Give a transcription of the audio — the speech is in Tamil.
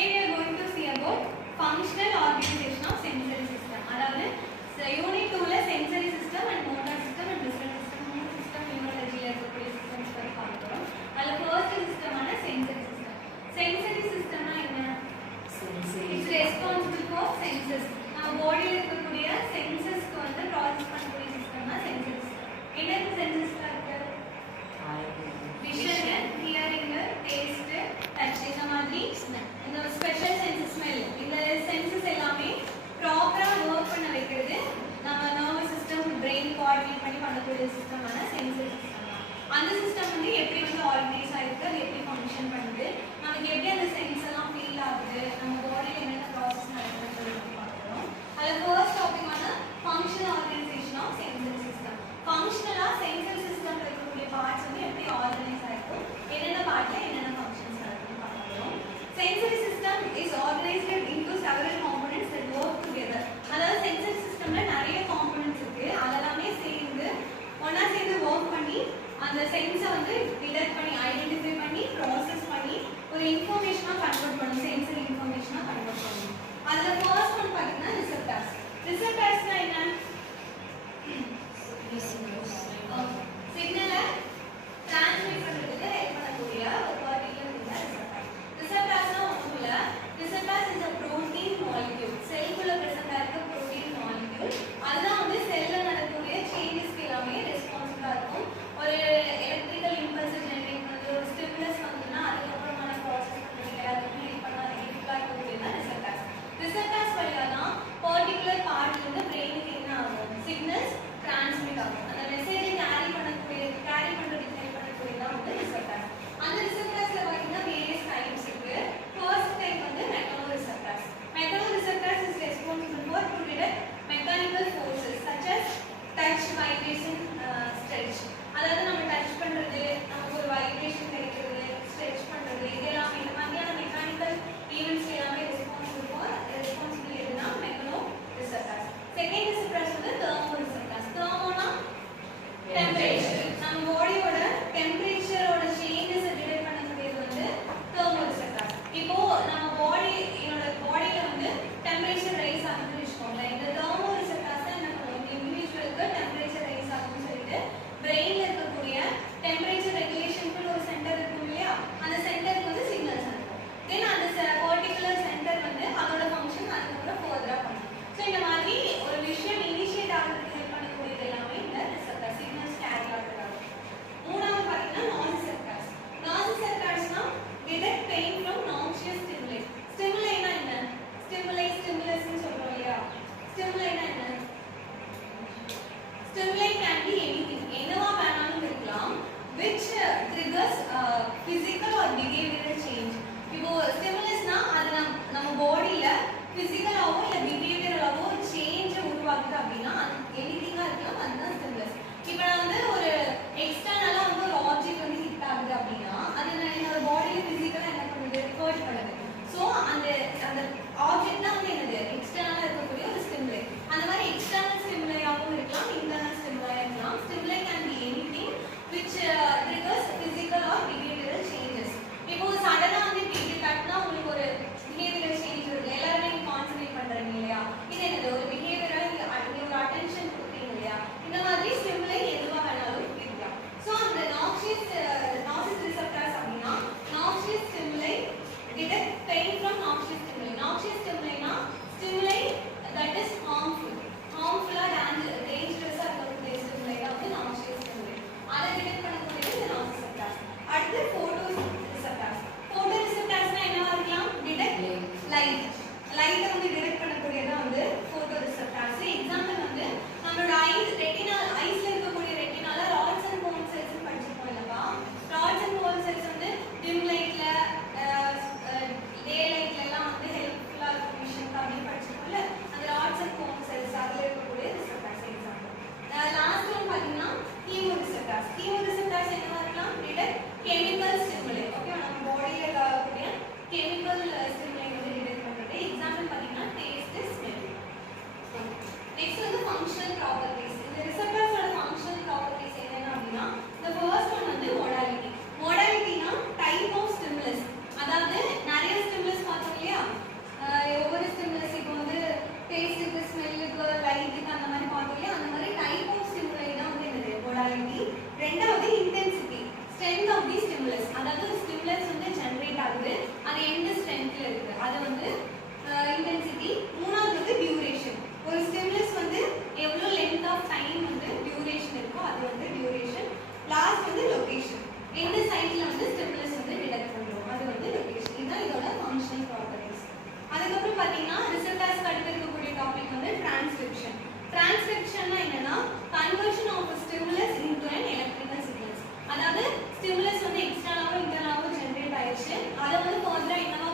Today we are going to see about functional organization of sensory system. அதாவது unit 2ல sensory system and motor system and visual system மூணு system neurology இருக்கக்கூடிய systems பத்தி பார்க்க போறோம். அதுல first system ஆன sensory system. Sensory system னா என்ன? It's responsible for senses. நம்ம பாடியில இருக்கக்கூடிய senses க்கு வந்து process பண்ணக்கூடிய system தான் sensory system. என்னென்ன senses இருக்கு? Vision, hearing, taste, touch இந்த மாதிரி இந்த ஸ்பெஷல் சென்ஸ் ஸ்மெல் இந்த சென்சஸ் எல்லாமே ப்ராப்பரா வர்க் பண்ண வைக்கிறது நம்ம நர்வஸ் சிஸ்டம் பிரெயின் கோஆர்டினேட் பண்ணி பண்ணக்கூடிய சிஸ்டமான சென்சரி சிஸ்டம். அந்த சிஸ்டம் வந்து எப்படி வந்து ஆர்கனைஸ் ஆயிருக்கு, அது எப்படி ஃபங்க்ஷன் பண்ணுது, நமக்கு எப்படி அந்த சென்ஸ் ஃபங்க்ஷனல் ப்ராப்பர்ட்டிஸ். அதுக்கப்புறம் பார்த்தீங்கன்னா ரிசெப்டார்ஸ்க்கு அடுத்து இருக்கக்கூடிய டாபிக் வந்து டிரான்ஸ்கிரிப்ஷன். டிரான்ஸ்கிரிப்ஷன்னா என்னன்னா conversion of stimulus into an electrical signals. அதாவது ஸ்டிமுலஸ் வந்து எக்ஸ்டர்னலாவோ இன்டர்னலாவோ ஜெனரேட் ஆயிடுச்சு, அதை வந்து ஃபர்தரா என்னவா